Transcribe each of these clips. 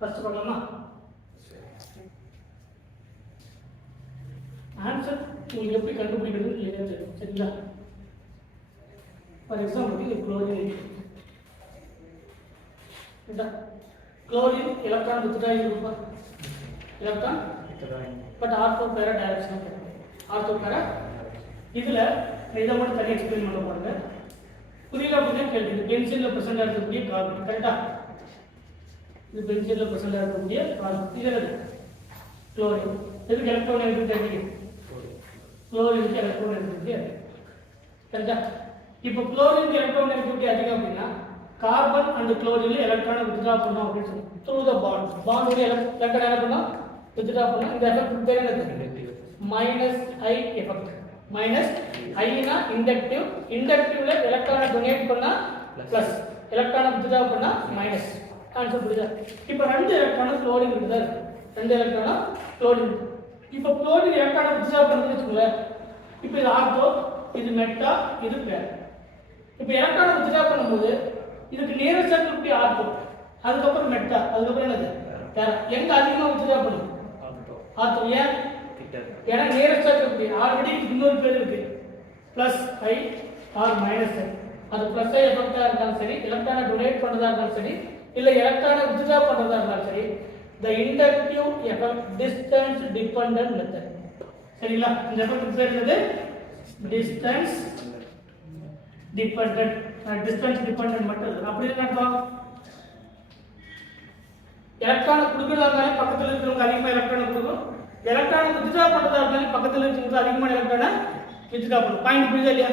First பார்க்கலாமா? Answer உங்களுக்கு எப்படி கண்டுபிடிக்கிறது இல்லையா தெரியும். சரிங்களா? ஃபார் எக்ஸாம்பிள் இது குளோரின். குளோரின் எலக்ட்ரான் வித்ட்ரா ஆகிருப்பா, electron but ortho para direction, ortho para. இதில் இதை மட்டும் தனியாக எக்ஸ்பிளைன் பண்ண பாருங்க. புரியல அப்படின்னா கேள்வி. இது பென்சிலில் ப்ரெசென்டாக இருக்கக்கூடிய கார்பன், கரெக்டாக? இது பென்சிலில் ப்ரெசென்டாக இருக்கக்கூடிய கார்பன். இது என்னது? குளோரின். எதுக்கு எலக்ட்ரான் நெகட்டிவ் தெரியும்? குளோரினுக்கு எலக்ட்ரான் நெகட்டிவிட்டி அதிகம், கரெக்டாக? இப்போ குளோரினுக்கு எலக்ட்ரான் நெகட்டிவிட்டி அதிகம் அப்படின்னா கார்பன் அண்ட் குளோரின்ல எலக்ட்ரானை வித்ட்ரா பண்ணோம் அப்படின்னு சொல்லி த்ரூ த பாண்ட். பாண்டோட எலக்ட்ரான் என்ன பண்ணோம்? வித்ட்ரா பண்ணோம். இந்த எஃபெக்ட் பேர் என்னது? Minus I effect. மைனஸ் ஐனா இண்டக்டிவ். இண்டக்டிவ்ல எலக்ட்ரானை டொனேட் பண்ணா பிளஸ், எலக்ட்ரானை வித்ட்ரா பண்ணா மைனஸ். ஆன்சர் புரியுதா? இப்போ ரெண்டு எலக்ட்ரானும் குளோரின் இருக்குதா? ரெண்டு எலக்ட்ரானும் குளோரின். இப்போ குளோரின் எலக்ட்ரானை வித்ட்ரா பண்ணுறதுன்னு வச்சுக்கோங்களேன். இப்போ இது ஆர்த்தோ, இது மெட்டா, இது பேர். இப்போ எலக்ட்ரானை வித்ட்ரா பண்ணும்போது இதுக்கு நியரஸ்ட் இருக்கக்கூடிய ஆர்த்தோ, அதுக்கப்புறம் மெட்டா, அதுக்கப்புறம் என்னது? பேரா. எங்க அதிகமாக வித்ட்ரா பண்ணும்? ஆர்த்தோ. ஏன்? ஏன்னா நியரஸ்ட் இருக்கக்கூடிய. ஆல்ரெடி இன்னொரு பேர் இருக்கு, பிளஸ் ஐ ஆர் மைனஸ் ஐ. அது பிளஸ் ஐ எஃபெக்டா இருந்தாலும் சரி, எலக்ட்ரானை டொனேட் பண்றதா இருந்தாலும் சரி, இல்ல எலக்ட்ரானை வித்ட்ரா பண்றதா இருந்தாலும் சரி, the inductive effect distance dependent method. சரிங்களா? இந்த எஃபெக்ட் பேர் என்னது? distance dependent. distance dependent method. அப்படி என்னப்பா? எலக்ட்ரானை கொடுக்கறதா இருந்தாலும் பக்கத்துல இருக்கிறவங்க அதிகமாக எலக்ட்ரானை கொடுக்கும், எலக்ட்ரானை வித்ட்ரா பண்றதா இருந்தாலும் பக்கத்துல இருக்கிறவங்க அதிகமான எலக்ட்ரானை வித்ட்ரா பண்ணும். பாயிண்ட் புரியுதா இல்லையா?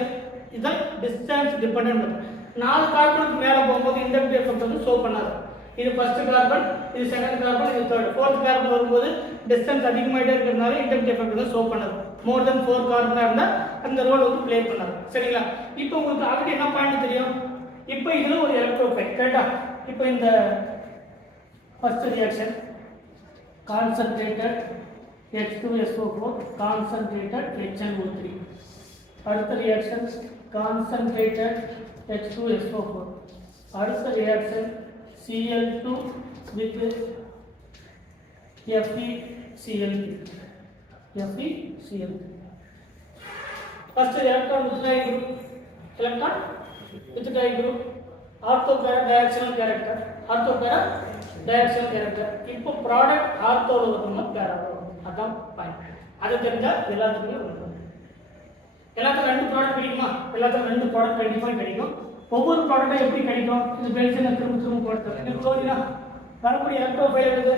இதுதான் டிஸ்டன்ஸ் டிபெண்டன்ட் மெத்தட். 4 கார்பனுக்கு மேல போகும்போது இண்டக்டிவ் எஃபெக்ட் வந்து ஷோ பண்ணாது. இது ஃபர்ஸ்ட் கார்பன், இது செகண்ட் கார்பன், இது தேர்ட். ஃபோர்த் கார்பன் வரும்போது டிஸ்டன்ஸ் அதிகமாயிட்டே இருக்கிறதுனால இண்டக்டிவ் எஃபெக்ட் வந்து ஷோ பண்ணாது. மோர் தென் 4 கார்பனா இருந்தா அந்த ரோல் வந்து ப்ளே பண்ணாது. சரிங்களா? இப்போ உங்களுக்கு ஆல்ரெடி என்ன பாயிண்ட் தெரியும்? இப்போ இதுல ஒரு எலக்ட்ரோஃபைல், கரெக்டா? இப்போ இந்த first reaction concentrated H2SO4 concentrated HNO3. அடுத்த ரியாக்ஷன் கான்சன்ட்ரேட்டட் H2SO4. அடுத்த reaction Cl2 with FeCl3. FeCl3. First electron withdrawing group, electron withdrawing group, ortho para directional character, ortho para directional character. இப்போ ப்ராடக்ட் ஆர்த்தோல வரணும், பேரா வரணும். அதான் பாயிண்ட். அது தெரிஞ்சா எல்லாத்துக்குமே வரும். எல்லாத்துக்கும் ரெண்டு ப்ராடக்ட் கிடைக்குமா? எல்லாத்துக்கும் ரெண்டு ப்ராடக்ட் கண்டிப்பா கிடைக்கும். ஒவ்வொரு ப்ராடக்ட்டும் எப்படி கிடைக்கும்? இது பென்சீனை திரும்ப போடுறது. இது குளோரினா வரக்கூடிய எலக்ட்ரோஃபைல் இருக்குது.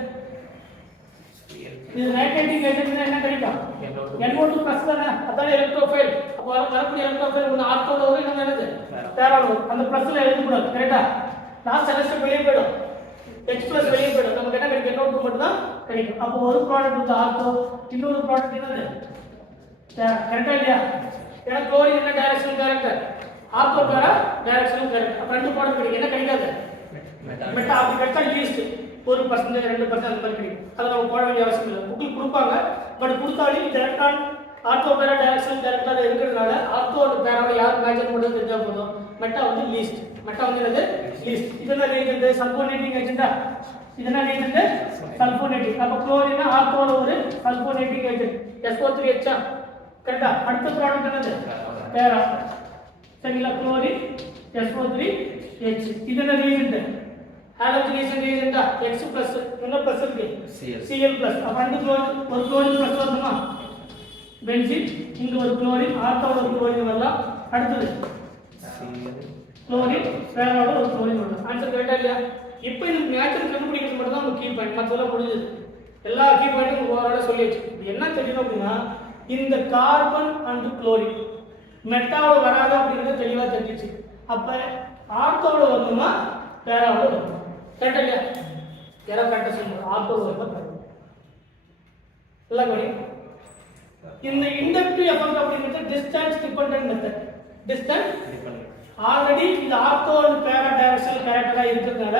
இது நைட்ரேட்டிங் ஏஜென்ட்னா என்ன கிடைக்கும்? NO2 பிளஸ் தானே, அதான் எலக்ட்ரோஃபைல். அப்போ வரக்கூடிய எலக்ட்ரோஃபைல் ஒன்று ஆர்த்தோல வரும், இன்னொன்று என்னது? பேரால வரும். அந்த பிளஸ்ல எழுதக்கூடாது, கரெக்டா? லாஸ்ட் செலஸ்ட் வெளியே போயிடும், எக்ஸ்பிரஸ் வெளியே போயிடும். நமக்கு என்ன கிடைக்கும்? NO2 மட்டும் தான் கிடைக்கும். அப்போ ஒரு ப்ராடக்ட் வந்து ஆர்த்தோ, இன்னொரு ப்ராடக்ட் என்னது? கரெக்டா இல்லையா? ஏன்னா குளோரின் என்ன டைரக்ஷனல் கேரக்டர்? ஆர்த்தோ பேரா டைரக்ஷனல் கேரக்டர். அப்ப ரெண்டு ப்ராடக்ட் கிடைக்கும். என்ன கிடைக்காது? மெட்டா. அப்படி கிடைச்சா லீஸ்ட் 1%, 2% அந்த மாதிரி கிடைக்கும். அதை நம்ம போட வேண்டிய அவசியம் இல்லை. உங்களுக்கு கொடுப்பாங்க, பட் கொடுத்தாலும் இந்த எலக்ட்ரான் ஆர்த்தோ பேரா டைரக்ஷனல் கேரக்டர் இருக்கிறதுனால ஆர்த்தோ பேராவோட யார் மேட்ச் பண்ணுறது தெரிஞ்சா போதும். மெட்டா வந்து லீஸ்ட். மெட்டா வந்து என்னது? லீஸ்ட். இதெல்லாம் ரீஜென்ட் சல்போனேட்டிங் ஏஜென்டா? இதெல்லாம் ரீஜென்ட் சல்போனேட்டிங். அப்ப குளோரினா ஆர்த்தோல ஒரு சல்போனேட்டிங் ஏஜென்ட். SO3H. கரெக்டா? அடுத்த ப்ராடக்ட் என்னது? பேரா. சரிங்களா? Chlorine SO3H. இதெல்லாம் ரீஜென்ட். ஹாலோஜனேஷன் ரீஜென்டா? X பிளஸ் என்ன பிளஸ் இருக்கு? Cl plus. அப்ப ரெண்டு குளோரின், ஒரு குளோரின் பிளஸ் வருமா? பென்சீன். இங்க ஒரு குளோரின், ஆர்த்தோல ஒரு குளோரின் வரலாம். அடுத்தது குளோரின், பேராவோட ஒரு குளோரின் வரலாம். ஆன்சர் கரெக்டா இல்லையா? இப்போ இது நேச்சுரல் கண்டுபிடிக்கிறது மட்டும் தான் நம்ம கீ பாயிண்ட். மற்றதெல்லாம் முடிஞ்சது. எல்லா கீ பாயிண்ட்டும் ஓவரால சொல்லியாச்சு. என்ன தெரியணும் அப்படின்னா, இந்த கார்பன் அண்ட் குளோரின் மெட்டாவோட வராது அப்படிங்கிறது தெளிவா தெரிஞ்சிச்சு. அப்ப ஆர்த்தோட வரணுமா பேராவோட வரணும்? கரெக்டா இல்லையா? யாராவது கரெக்டா சொல்லுங்க. ஆர்த்தோட வரணும் எல்லாம் கவனி. இந்த இண்டக்டிவ் எஃபெக்ட் அப்படிங்கிறது distance dependent method. Distance already இந்த ஆர்த்தோ அண்ட் பேரா டைரக்ஷனல் கேரக்டரா இருக்கிறதுனால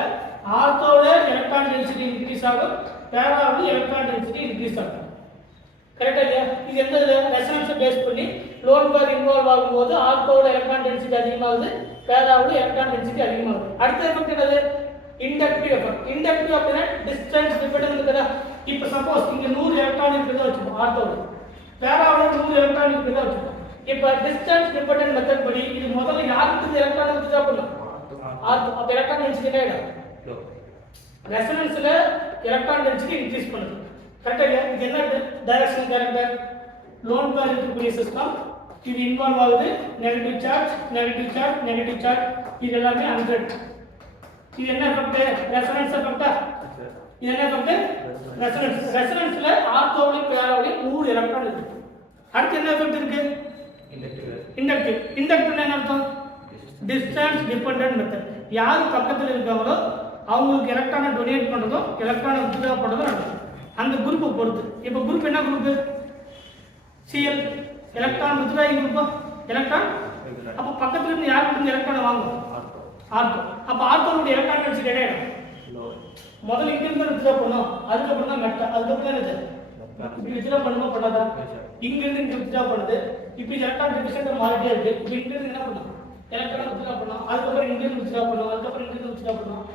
ஆர்த்தோட எலக்ட்ரான் டென்சிட்டி இன்க்ரீஸ் ஆகும், பேராவோட எலக்ட்ரான் டென்சிட்டி இன்க்ரீஸ் ஆகும். கரெக்டா இல்லையா? இது எந்த ரெசனன்ஸை பேஸ் பண்ணி லோன் பேர் இன்வால்வ் ஆகும்போது ஆர்த்தோட எலக்ட்ரான் டென்சிட்டி அதிகமாகுது, பேராவோட எலக்ட்ரான் டென்சிட்டி அதிகமாகுது. அடுத்த எஃபெக்ட் என்னது? Inductive effect. இண்டக்டிவ் அப்படினா டிஸ்டன்ஸ் டிபெண்டன்ட் இருக்குதா? இப்போ சப்போஸ் இங்க 100 எலக்ட்ரான் இருக்குதா வச்சுப்போம் ஆர்த்தோல. பேராவுல 100 எலக்ட்ரான் இருக்குதா வச்சுப்போம். இப்போ டிஸ்டன்ஸ் டிபெண்டன்ட் மெத்தட் படி இது முதல்ல யாருக்கு எலக்ட்ரான் வித்ட்ரா பண்ணும்? ஆர்த்தோ. அப்ப எலக்ட்ரான் டென்சிட்டி என்ன ஆயிடும்? ரெசனன்ஸ்ல எலக்ட்ரான் டென்சிட்டி இன்கிரீஸ் பண்ணுது. கரெக்ட்டா இல்லையா? இது என்ன டைரக்ஷன் கேரக்டர்? லோன் பேர் இருக்கக்கூடிய சிஸ்டம். இது இன்வால்வ் ஆகுது negative charge negative charge negative charge. இது எல்லாமே 100. இது என்ன எஃபெக்ட்? ரெசனன்ஸ் எஃபெக்ட்டா? இது என்ன எஃபெக்ட்? ரெசனன்ஸ். ரெசனன்ஸ்ல ஆர்த்தோவிலும் பேராவிலும் 100 எலக்ட்ரான் இருக்கு. அடுத்து என்ன எஃபெக்ட் இருக்கு? இண்டக்டிவ். இண்டக்டிவ் என்ன அர்த்தம்? Distance dependent method. யார் பக்கத்துல இருக்காங்களோ அவங்களுக்கு எலக்ட்ரானை டொனேட் பண்றதோ எலக்ட்ரானை வித்ட்ரா பண்றதோ நடக்கும். அந்த குரூப்பை பொறுத்து. இப்போ குரூப் என்ன group? Cl. Electron withdrawing group. Electron. அப்ப பக்கத்துல இருந்து யாருக்கு இருந்து எலக்ட்ரான் வாங்கும்? ஆர்த்தோ. அப்ப ஆர்த்தோவோட எலக்ட்ரான் டென்சிட்டி என்ன ஆயிடும்? முதல்ல இங்க இருந்து வித்ட்ரா பண்ணும். அதுக்கு அப்புறம் தான் மெட்டா. அதுக்கு அப்புறம் என்னது? இப்ப வித்ட்ரா பண்ணுமா பண்ணாதா? இங்க இருந்து இங்க வித்ட்ரா பண்ணுது. இப்போ எலக்ட்ரான் டிஃபரன்ஸ் மாறிட்டே இருக்கு. இப்போ இங்க இருந்து என்ன பண்ணும்? எலக்ட்ரான் வித்ட்ரா பண்ணும். அதுக்கு அப்புறம் இங்க இருந்து வித்ட்ரா பண்ணும். அதுக்கு அப்புறம் இங்க இருந்து வித்ட்ரா பண்ணும்.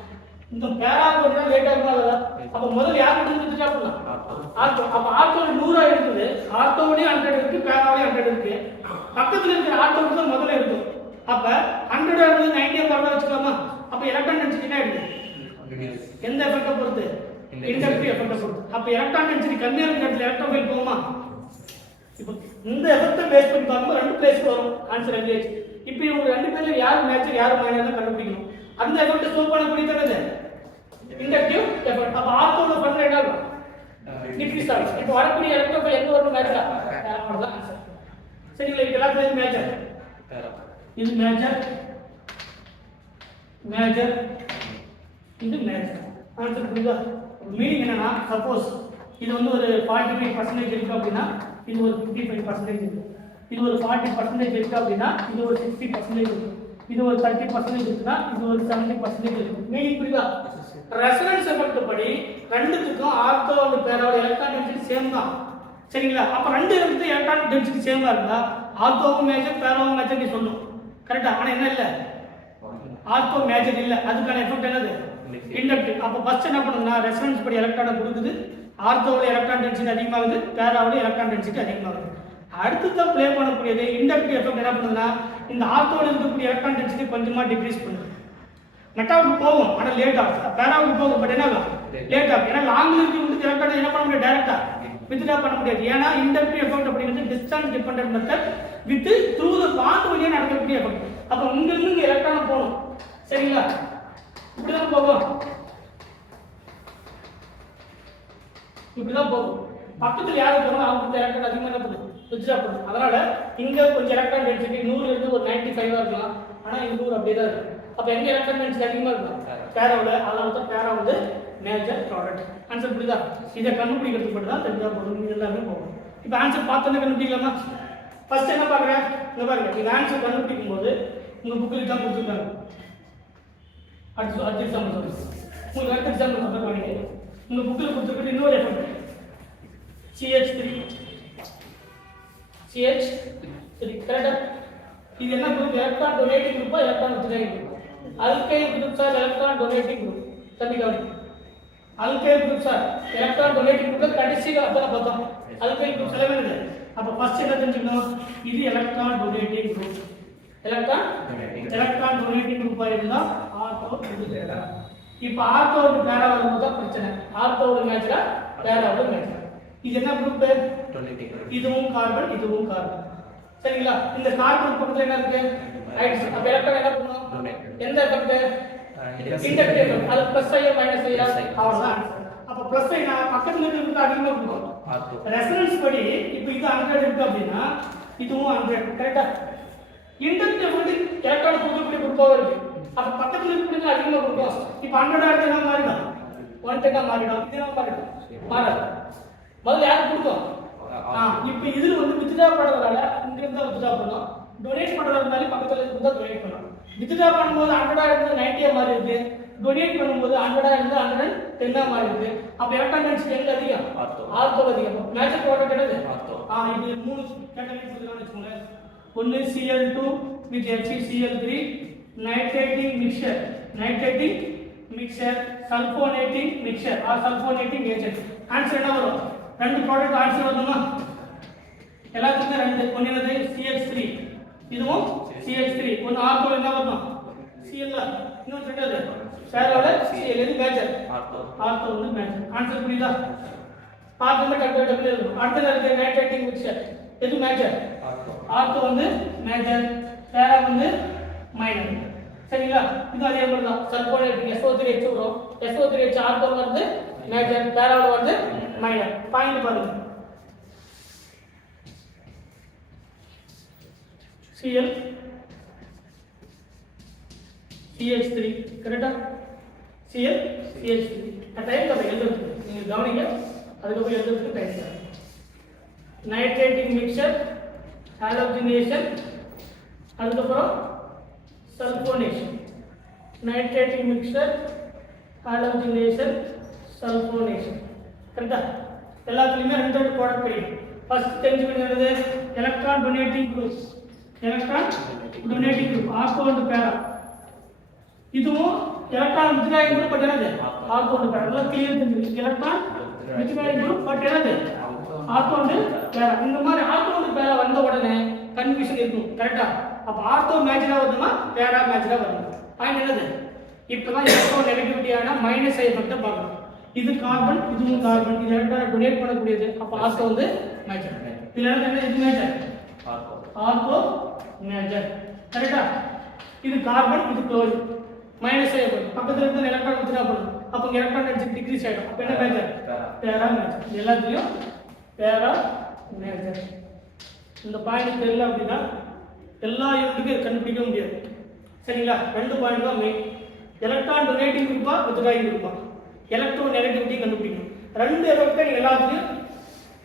இந்த பேரா கொஞ்சம் லேட் ஆகும்ல. அப்ப முதல்ல யார் இருந்து வித்ட்ரா பண்ணலாம்? ஆர்த்தோ. அப்ப ஆர்த்தோ 100 இருக்குது. ஆர்த்தோவுலயே 100 இருக்கு, பேராவுலயே 100 இருக்கு. பக்கத்துல இருக்கிற ஆர்த்தோவுக்கு தான் முதல்ல இருக்கு. அப்ப 100 இருந்து 90 வரதா வச்சுக்கலாமா? அப்ப எலக்ட்ரான் டென்சிட்டி என்ன ஆயிடுது? எந்த எஃபெக்ட்ட பொறுத்து? இண்டக்டிவ் எஃபெக்ட்ட பொறுத்து. அப்ப எலக்ட்ரான் டென்சிட்டி கம்மியா இருக்கிற இடத்துல எலக்ட்ரோஃபைல் போகுமா? இப்போ இந்த எஃபெக்ட்ட பேஸ் பண்ணி பார்க்கும்போது ரெண்டு பிளேஸ்க்கு வரும் ஆன்சர் எங்கேஜ். இப்போ இவங்க ரெண்டு பேர்ல யார் மேட்ச் யார் மைனஸ் கண்டுபிடிக்கணும். அந்த எஃபெக்ட் சோ பண்ணக்கூடிய தரது இண்டக்டிவ் எஃபெக்ட். அப்ப ஆர்த்தோல பண்ற என்ன ஆகும்? டிக்ரீஸ் ஆகும். இப்போ வரக்கூடிய எலக்ட்ரோஃபைல் எங்க வரணும்? மேட்ச்ல பேரா தான் ஆன்சர். சரிங்களா? இப்போ எல்லாத்துலயும் மேஜர். இது மேஜர் மேஜர் இது மேஜர். ஆன்சர் புரியுதா? மீனிங் என்னன்னா சப்போஸ் இது வந்து ஒரு 45% இருக்கு அப்படின்னா இது ஒரு 55% இருக்கு. இது ஒரு 40% இருக்கு அப்படின்னா இது ஒரு 60% இருக்கு. இது ஒரு 30% இருக்குன்னா இது ஒரு 70% இருக்கு. மீனிங் புரியுதா? ரெசனன்ஸ் எஃபெக்ட் படி ரெண்டுத்துக்கும் ஆர்த்தோ அண்ட் பேராவோட எலக்ட்ரான் டென்சிட்டி சேம் தான். சரிங்களா? அப்ப ரெண்டு இடத்துல எலக்ட்ரான் டென்சிட்டி சேமா இருந்தா ஆர்த்தோவும் மேஜர் பேராவும் மேஜர் நீ சொல்லணும். கரெக்ட்டா? ஆனா என்ன இல்ல? ஆர்த்தோ மேஜர் இல்ல. அதுக்கான எஃபெக்ட் என்னது? இண்டக்டிவ். அப்ப ஃபர்ஸ்ட் என்ன பண்ணுனா ரெசனன்ஸ் படி எலக்ட்ரானை கொடுக்குது. ஆர்த்தோவோட எலக்ட்ரான் டென்சிட்டி அதிகமாகுது, பேராவோட எலக்ட்ரான் டென்சிட்டி அதிகமாகுது. அடுத்து தான் ப்ளே பண்ணக்கூடியது இண்டக்டிவ் எஃபெக்ட் என்ன பண்ணுதுன்னா இந்த ஆர்த்தோல இருக்கக்கூடிய எலக்ட்ரான் டென்சிட்டி கொஞ்சமா டிக்ரீஸ் பண்ணுது. மெட்டாவுக்கு போகும் ஆனா லேட் ஆகும். பேராவுக்கு போகும் பட் என்ன ஆகும்? லேட் ஆகும். ஏன்னா லாங்ல இருக்கு எலக்ட்ரான் என்ன பண்ண முடியாது? டைரக்டா வித்ட்ரா பண்ண முடியாது. ஏன்னா இண்டக்டிவ் எஃபெக்ட் அப்படிங்கிறது distance dependent method with through the bond வழியா நடக்கக்கூடிய எஃபெக்ட். அப்ப இங்க இருந்து எலக்ட்ரான் போணும். சரிங்களா? இப்படிதான் போகும். இப்படிதான் போகும். பக்கத்துல யாரு போறாங்க அவங்க எலக்ட்ரான் அதிகமா என்ன பண்ணுது? வித்ட்ரா பண்ணுது. அதனால இங்க கொஞ்சம் எலக்ட்ரான் டென்சிட்டி 100 இருந்து ஒரு 95 இருக்கலாம். ஆனா இங்க 100 அப்படியே தான் இருக்கு. அப்ப எங்க எலக்ட்ரான் டென்சிட்டி அதிகமா இருக்கும்? பேராவுல. அதனால தான் பேரா வந்து மேஜர் ப்ராடக்ட். ஆன்சர் புரியுதா? இதை கண்டுபிடிக்கிறதுக்கு மட்டும் தான் தெரிஞ்சா போதும். இது எல்லாமே போகும். இப்போ ஆன்சர் பார்த்தோன்னே கண்டுபிடிக்கலாமா? ஃபர்ஸ்ட் என்ன பார்க்குறேன்? இங்க பாருங்க. இந்த ஆன்சர் கண்டுபிடிக்கும் போது உங்க புக்கில் தான் கொடுத்துருக்காங்க. அடுத்த எக்ஸாம்பிள் சொல்லுங்க. உங்களுக்கு அடுத்த எக்ஸாம்பிள் சொல்லுங்க. உங்க புக்கில் கொடுத்துருக்கிறது இன்னொரு எஃபெக்ட் CH3. கரெக்டா? இது என்ன குரூப்? எலக்ட்ரான் டொனேட்டிங் குரூப்பா electron withdrawing group? Alkyl group sir electron donating group. தம்பி கவனி. Alkyl group sir electron donating group கடைசில அதான் பார்த்தோம். அல்கைல் குரூப் செலவு என்னது? அப்ப ஃபர்ஸ்ட் என்ன தெரிஞ்சுக்கணும்? இது electron donating group. Electron donating குரூப்பா இருந்தா ஆர்த்தோ இது. இப்போ ஆர்த்தோவுக்கு பேரா வரும்போது தான் பிரச்சனை. ஆர்த்தோவுக்கு மேட்ச்ல பேராவுக்கு மேட்ச். இது என்ன குரூப்? இதுவும் கார்பன் இதுவும் கார்பன். சரிங்களா? இந்த கார்பன் பக்கத்துல என்ன இருக்கு? ஹைட்ரஜன். அப்ப எலக்ட்ரான் என்ன பண்ணும்? எந்த எஃபெக்ட்? Inductive effect. அது பிளஸ் ஐ மைனஸ் ஐ அவ்வளவுதான். அப்ப பிளஸ் ஐ பக்கத்துல இருக்கிறது அதிகமா இருக்கும். ரெசனன்ஸ் படி இப்போ இது 100 இருக்கு அப்படின்னா இதுவும் 100. கரெக்ட்டா? இண்டக்டிவ் எஃபெக்ட் எலக்ட்ரான் கொடுக்கக்கூடிய குரூப்பா இருக்கு. அப்ப பக்கத்துல இருக்கிறது அதிகமா இருக்கும். இப்போ 100 ஆ மாறிடும். 110 மாறிடும். இது என்ன மாறிடும்? மாறாது. முதல்ல யாருக்கு கொடுக்கும்? இப்போ இதுல வந்து வித்ட்ரா பண்றதால இங்க இருந்தா வித்ட்ரா பண்ணோம். டொனேட் பண்றதால பக்கத்துல இருந்தா டொனேட் பண்ணோம். வித்ட்ரா பண்ணும்போது 100 இருந்து 90 மாறி இருக்கு. டொனேட் பண்ணும்போது 100 இருந்து 110 மாறி இருக்கு. அப்ப எலக்ட்ரான் டென்சிட்டி எங்க அதிகம்? ஆர்த்தோ அதிகம். மேஜர் ப்ராடக்ட் என்னது? ஆர்த்தோ. இது மூணு கேட்டகரி சொல்றேன்னு வெச்சுக்கோங்க. ஒன்னு Cl2 with HCl3 nitrating mixture. Nitrating mixture, sulfonating mixture or sulfonating agent. Answer என்ன வரும்? ரெண்டு ப்ராடக்ட் ஆன்சர் வருமா? எல்லாத்துக்குமே ரெண்டு. ஒன்னு என்னது? CH3. இதுவும் CH3. ஒன்னு ஆர்த்தோ என்ன வரும்? Cl. இன்னொரு ரெண்டாவது பேரோட Cl. இது மேஜர். ஆர்த்தோ வந்து மேஜர். ஆன்சர் புரியுதா? பார்த்துட்டு கரெக்ட்டா எழுதணும். அடுத்து இருக்கு நைட்ரேட்டிங் மிக்சர். எது மேஜர்? ஆர்த்தோ வந்து மேஜர், பேரா வந்து மைனர். சரிங்களா? இது அதே மாதிரி தான். சல்போனேட்டிங் SO3H வரும். SO3H ஆர்த்தோ வந்து மேஜர், பேரால வந்து மைனர். பாயிண்ட் பாருங்க. Cl CH3 கரெக்ட்டா? Cl CH3. டைம் கரெக்ட் எழுதுறது. நீங்க கவனிங்க. அதுக்கு போய் எழுதுறதுக்கு டைம் தரேன். நைட்ரேட்டிங் மிக்சர், ஹாலோஜினேஷன், அதுக்கப்புறம் sulphonation. Nitrating mixture, halogenation, sulphonation. கரெக்டா? எல்லாத்துலயுமே ரெண்டு ரெண்டு ப்ராடக்ட் கிடைக்கும். ஃபர்ஸ்ட் தெரிஞ்சுக்கிறது electron donating group. Electron donating group ortho and para. இதுவும் எலக்ட்ரான் வித்ட்ராயிங் குரூப் பட் என்னது? Ortho and para. எல்லாம் கிளியர் தெரிஞ்சுக்கணும். எலக்ட்ரான் வித்ட்ராயிங் குரூப் பட் என்னது? Ortho and para. இந்த மாதிரி ஆர்த்தோ அண்ட் பேரா வந்த உடனே கன்ஃபியூஷன் இருக்கும். கரெக்ட்டா? அப்ப ஆர்த்தோ மேஜரா வருதுமா பேரா மேஜரா வருது. பாயிண்ட் என்னது? இப்பதான் எலக்ட்ரோ நெகட்டிவிட்டியான மைனஸ் எஃபெக்ட் பார்க்கணும். இது கார்பன், இதுவும் கார்பன். இது எலக்ட்ரான் டொனேட் பண்ணக்கூடியது. அப்ப ஆர்த்தோ வந்து மேஜர். இதுல என்ன? இது மேஜர். Ortho major. கரெக்ட்டா? இது கார்பன், இது குளோரின். மைனஸ் எஃபெக்ட் பக்கத்துல இருந்து எலக்ட்ரான் வித்ட்ரா பண்ணும். அப்ப எலக்ட்ரான் டென்சிட்டி டிக்ரீஸ் ஆயிடும். அப்ப என்ன மேஜர்? பேரா மேஜர். எல்லாத்துலயும் பேரா மேஜர். இந்த பாயிண்ட் தெரியல அப்படின்னா எல்லா யூனிட்டுக்கும் கண்டுபிடிக்க முடியாது. சரிங்களா? ரெண்டு பாயிண்ட் தான் மெயின். எலக்ட்ரான் டொனேட்டிங் குரூப்பா வித்ட்ராயிங் குரூப்பா, எலக்ட்ரோ நெகட்டிவிட்டி கண்டுபிடிக்கணும். ரெண்டு எஃபெக்ட்டை நீங்க எல்லாத்தையும்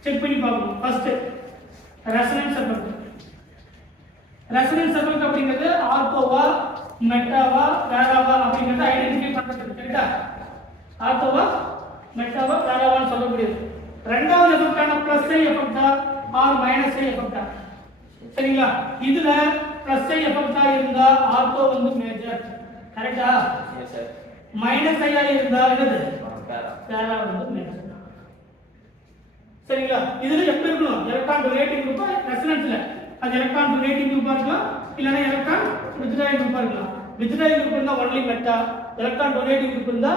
செக் பண்ணி பார்க்கணும். First resonance effect. Resonance effect அப்படிங்கிறது ஆர்த்தோவா மெட்டாவா பேராவா அப்படிங்கறத ஐடென்டிஃபை பண்றது. கரெக்ட்டா? ஆர்த்தோவா மெட்டாவா பேராவான்னு சொல்லக்கூடியது. ரெண்டாவது எஃபெக்டான பிளஸ் ஐ எஃபெக்டா ஆர் மைனஸ் ஐ எஃபெக்டா? சரிங்களா? இதுல பிளஸ் ஐ எஃபெக்டா இருந்தா ஆர்த்தோ வந்து மேஜர். கரெக்ட்டா? Yes sir. மைனஸ் ஐ இருந்தா என்னது? பேரா வந்து மேஜர். சரிங்களா? இதுல எப்படி இருக்கணும்? எலக்ட்ரான் டொனேட்டிங் குரூப்பா ரெசனன்ஸ்ல அது எலக்ட்ரான் டொனேட்டிங் குரூப்பா இருக்கலாம், இல்லனா எலக்ட்ரான் வித்ட்ராயிங் குரூப்பா இருக்கலாம். வித்ட்ராயிங் குரூப் இருந்தா only meta, electron donating group இருந்தா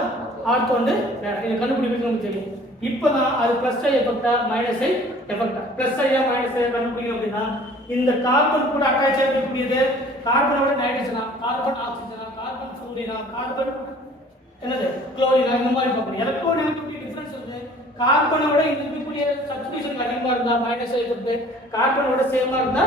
ஆர்த்தோ வந்து பேரா. இத கண்டுபிடிக்கிறது நமக்கு தெரியும். இப்பதான் அது பிளஸ் ஐ எஃபெக்டா மைனஸ் ஐ எஃபெக்டா? பிளஸ் ஐயா மைனஸ் ஐயா கண்டுபிடிக்கணும் அப்படின்னா இந்த கார்பன் கூட அட்டாச் ஆகக்கூடியது கார்பனோட நைட்ரஜனா, கார்பன் ஆக்சிஜனா, கார்பன் ஃப்ளூரினா, கார்பன் என்னது குளோரினா, இந்த மாதிரி பார்க்கணும். எலக்ட்ரோ நெகட்டிவிட்டி டிஃபரன்ஸ் வந்து கார்பனோட இருக்கக்கூடிய சப்ஸ்டிடியூஷன் அதிகமா இருந்தா மைனஸ் ஐ எஃபெக்ட், கார்பனோட சேமா இருந்தா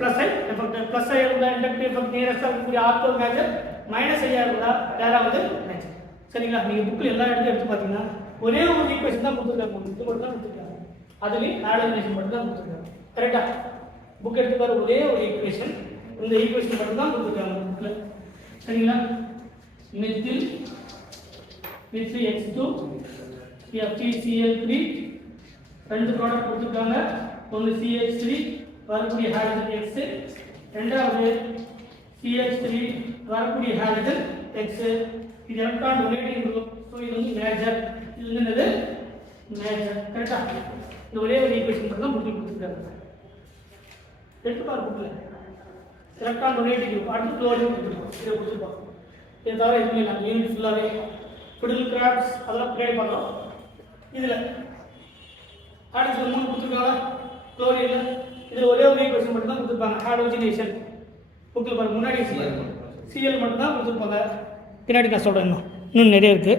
பிளஸ் ஐ எஃபெக்ட். பிளஸ் ஐ இருந்தா இண்டக்டிவ் எஃபெக்ட் நியரஸ்டா இருக்கக்கூடிய ஆர்த்தோ மேஜர், மைனஸ் ஐயா இருந்தா பேரா வந்து மேஜர். சரிங்களா? நீங்க புக்ல எல்லா இடத்தையும் எடுத்து பாத்தீங்கன்னா ஒரே ஒரு ஈக்குவேஷன் தான் கொடுத்துருக்காங்க. இது மட்டும் தான் கொடுத்துருக்காங்க. அதுலயும் ஹாலோஜினேஷன் மட்டும் தான் கொடுத்துருக்காங்க. கரெக்டா? புக் எடுத்து பாரு, ஒரே ஒரு ஈக்குவேஷன், இந்த ஈக்குவேஷன் மட்டும் தான் கொடுத்துருக்காங்க புக்ல. சரிங்களா? மெத்தில் with X2 FeCl3 ரெண்டு ப்ராடக்ட் கொடுத்துருக்காங்க. ஒன்று CH3 வரக்கூடிய ஹைட்ரஜன் X, ரெண்டாவது CH3 வரக்கூடிய ஹைட்ரஜன் X. இது எலக்ட்ரான் டொனேட்டிங் குரூப். ஸோ இது வந்து மேஜர், இது வந்து என்னது மேஜர். கரெக்டா? இந்த ஒரே ஒரு ஈக்குவேஷன் மட்டும் தான் புக்கில் கொடுத்துருக்காங்க. எடுத்து பாரு புக்கில் எலக்ட்ரான் டொனேட்டிங் குரூப். அடுத்து குளோரின் கொடுத்துருக்கோம். இதை கொடுத்துருப்போம். இதை தவிர எதுவுமே நாங்கள் யூனிட் ஃபுல்லாகவே பிடில் கிராப்ஸ் அதெல்லாம் ப்ரே பண்ணுறோம். இதில் அடுத்து 3 கொடுத்துருக்காங்க. குளோரின் இதில் ஒரே ஒரு ஈக்குவேஷன் மட்டும் தான் கொடுத்துருப்பாங்க. ஹாலோஜினேஷன் புக்கில் பாருங்க. முன்னாடி Cl மட்டும் தான் கொடுத்துருப்பாங்க. பின்னாடி நான் சொல்கிறேன். இன்னும் நிறைய இருக்குது.